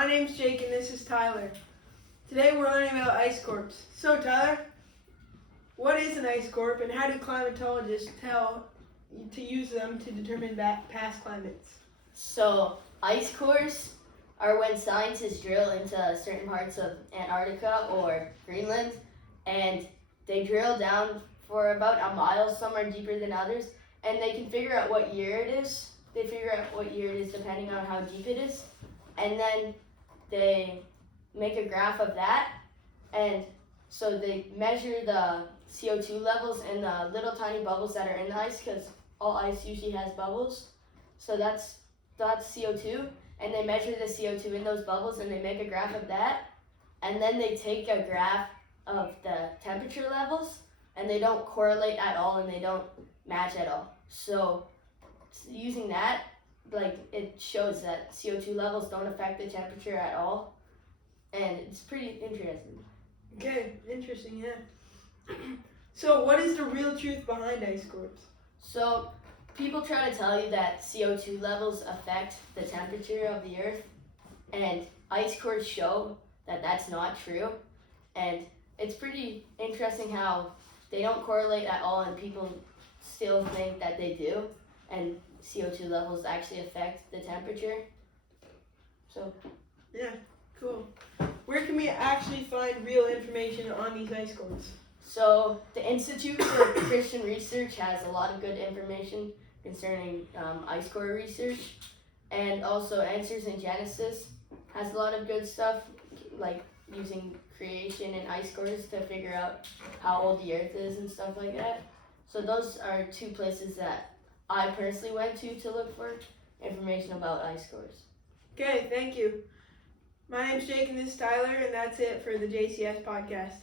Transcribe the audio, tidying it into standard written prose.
My name's Jake and this is Tyler. Today we're learning about ice cores. So Tyler, what is an ice core and how do climatologists tell to use them to determine past climates? So ice cores are when scientists drill into certain parts of Antarctica or Greenland, and they drill down for about a mile, some are deeper than others, and they can figure out what year it is. They figure out what year it is depending on how deep it is, and then they make a graph of that, and so they measure the CO2 levels in the little tiny bubbles that are in the ice, because all ice usually has bubbles. So that's CO2, and they measure the CO2 in those bubbles, and they make a graph of that, and then they take a graph of the temperature levels, and they don't correlate at all, and they don't match at all. So using that, it shows that CO2 levels don't affect the temperature at all, and it's pretty interesting. Okay, interesting, yeah. So what is the real truth behind ice cores? So people try to tell you that CO2 levels affect the temperature of the earth, and ice cores show that that's not true, and it's pretty interesting how they don't correlate at all, and people still think that they do, and CO2 levels actually affect the temperature. So yeah, cool. Where can we actually find real information on these ice cores? So the Institute for Christian Research has a lot of good information concerning ice core research, and also Answers in Genesis has a lot of good stuff, like using creation and ice cores to figure out how old the earth is and stuff like that. So those are two places that I personally went to look for information about ice cores. Okay, thank you. My name's Jake and this is Tyler, and that's it for the JCS podcast.